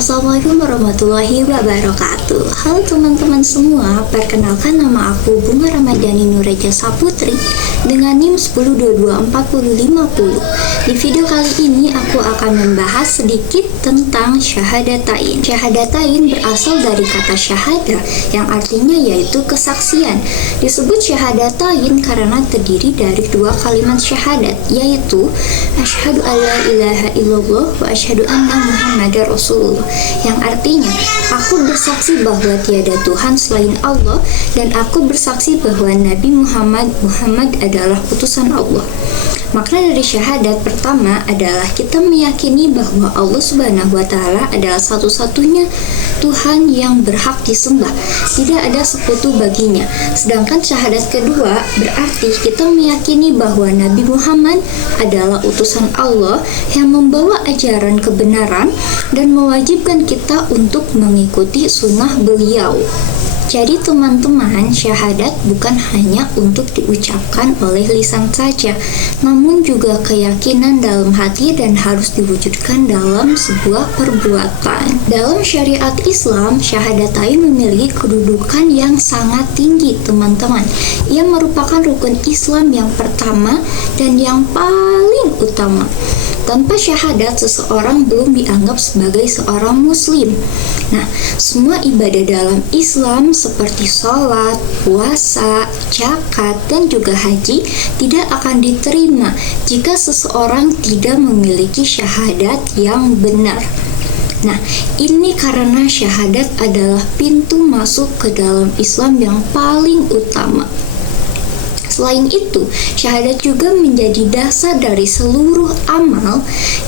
Assalamualaikum warahmatullahi wabarakatuh. Halo teman-teman semua, perkenalkan nama aku Bunga Ramadhani Nureja Saputri dengan NIM 10224050. Di video kali ini aku akan membahas sedikit tentang syahadatain. Syahadatain berasal dari kata syahada yang artinya yaitu kesaksian. Disebut syahadatain karena terdiri dari dua kalimat syahadat, yaitu asyhadu alla ilaha illallah wa asyhadu anna muhammadar rasulullah, yang artinya aku bersaksi bahwa tiada Tuhan selain Allah dan aku bersaksi bahwa Nabi Muhammad adalah utusan Allah. Makna dari syahadat pertama adalah kita meyakini bahwa Allah Subhanahu wa Ta'ala adalah satu-satunya Tuhan yang berhak disembah, tidak ada sekutu baginya. Sedangkan syahadat kedua berarti kita meyakini bahwa Nabi Muhammad adalah utusan Allah yang membawa ajaran kebenaran dan mewajibkan kita untuk mengikuti sunnah beliau. Jadi teman-teman, syahadat bukan hanya untuk diucapkan oleh lisan saja, namun juga keyakinan dalam hati dan harus diwujudkan dalam sebuah perbuatan. Dalam syariat Islam, syahadatain memiliki kedudukan yang sangat tinggi teman-teman. Ia merupakan rukun Islam yang pertama dan yang paling utama. Tanpa syahadat, seseorang belum dianggap sebagai seorang muslim. Nah, semua ibadah dalam Islam seperti sholat, puasa, zakat, dan juga haji tidak akan diterima jika seseorang tidak memiliki syahadat yang benar. Nah, ini karena syahadat adalah pintu masuk ke dalam Islam yang paling utama. Selain itu, syahadat juga menjadi dasar dari seluruh amal.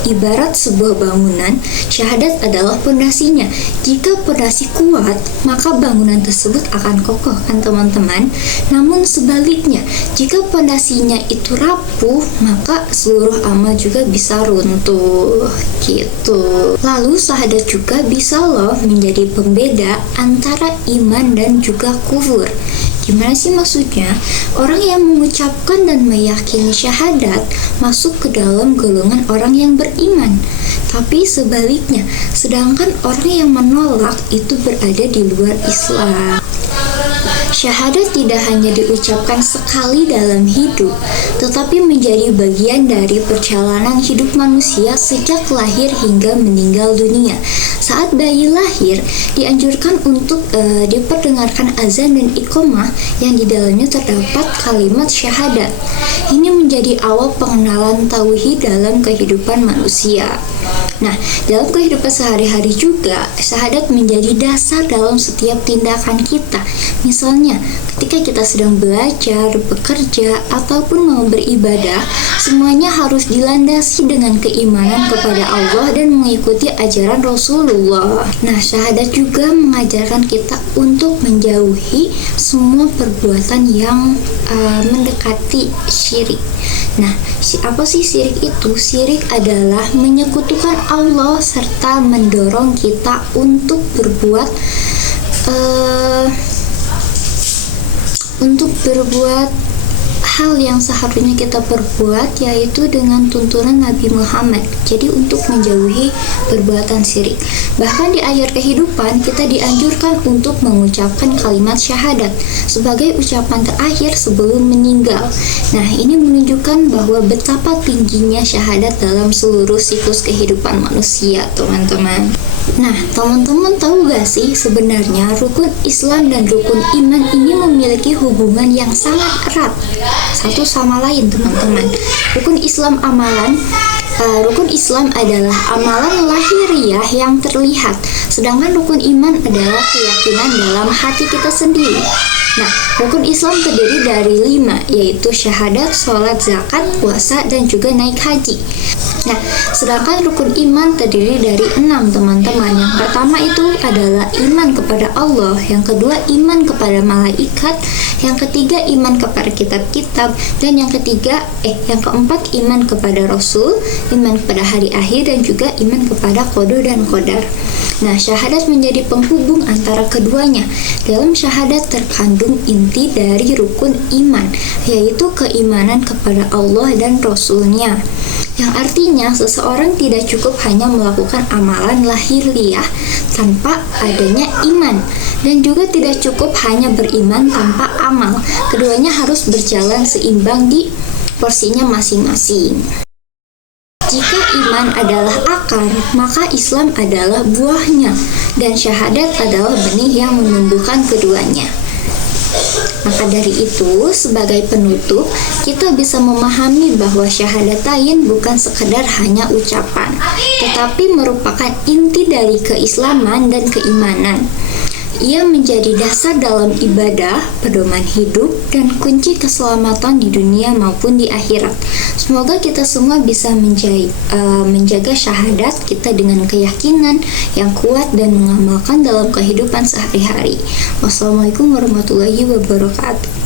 Ibarat sebuah bangunan, syahadat adalah pondasinya. Jika pondasi kuat, maka bangunan tersebut akan kokoh, kan teman-teman? Namun sebaliknya, jika pondasinya itu rapuh, maka seluruh amal juga bisa runtuh, gitu. Lalu syahadat juga bisa loh menjadi pembeda antara iman dan juga kufur. Gimana sih maksudnya? Orang yang mengucapkan dan meyakini syahadat masuk ke dalam golongan orang yang beriman. Tapi sebaliknya, sedangkan orang yang menolak itu berada di luar Islam. Syahadat tidak hanya diucapkan sekali dalam hidup, tetapi menjadi bagian dari perjalanan hidup manusia sejak lahir hingga meninggal dunia. Saat bayi lahir, dianjurkan untuk diperdengarkan azan dan iqamah yang di dalamnya terdapat kalimat syahadat. Ini menjadi awal pengenalan tauhid dalam kehidupan manusia. Nah, dalam kehidupan sehari-hari juga, syahadat menjadi dasar dalam setiap tindakan kita. Misalnya, ketika kita sedang belajar, bekerja, ataupun mau beribadah, semuanya harus dilandasi dengan keimanan kepada Allah dan mengikuti ajaran Rasulullah. Nah, syahadat juga mengajarkan kita untuk menjauhi semua perbuatan yang mendekati syirik. Nah, apa sih syirik itu? Syirik adalah menyekutukan Allah serta mendorong kita untuk berbuat hal yang seharusnya kita perbuat, yaitu dengan tuntunan Nabi Muhammad. Jadi untuk menjauhi perbuatan syirik. Bahkan di akhir kehidupan kita dianjurkan untuk mengucapkan kalimat syahadat sebagai ucapan terakhir sebelum meninggal. Nah, ini menunjukkan bahwa betapa tingginya syahadat dalam seluruh siklus kehidupan manusia, teman-teman. Nah, teman-teman tahu gak sih sebenarnya rukun Islam dan rukun iman ini memiliki hubungan yang sangat erat satu sama lain, teman-teman. Rukun Islam adalah amalan lahiriah yang terlihat, sedangkan rukun iman adalah keyakinan dalam hati kita sendiri. Nah, rukun Islam terdiri dari 5, yaitu syahadat, sholat, zakat, puasa, dan juga naik haji. Nah, sedangkan rukun iman terdiri dari 6, teman-teman. Yang pertama itu adalah iman kepada Allah, yang kedua iman kepada malaikat, yang ketiga iman kepada kitab-kitab, dan yang keempat iman kepada Rasul, iman kepada hari akhir, dan juga iman kepada qada dan qadar. Nah, syahadat menjadi penghubung antara keduanya. Dalam syahadat terkandung inti dari rukun iman, yaitu keimanan kepada Allah dan Rasul-Nya. yang artinya seseorang tidak cukup hanya melakukan amalan lahiriah tanpa adanya iman, dan juga tidak cukup hanya beriman tanpa amal. Keduanya harus berjalan seimbang di porsinya masing-masing. Jika iman adalah akar, maka Islam adalah buahnya, dan syahadat adalah benih yang menumbuhkan keduanya. Maka dari itu, sebagai penutup, kita bisa memahami bahwa syahadatain bukan sekedar hanya ucapan, tetapi merupakan inti dari keislaman dan keimanan. Ia menjadi dasar dalam ibadah, pedoman hidup, dan kunci keselamatan di dunia maupun di akhirat. Semoga kita semua bisa menjaga syahadat kita dengan keyakinan yang kuat dan mengamalkan dalam kehidupan sehari-hari. Wassalamualaikum warahmatullahi wabarakatuh.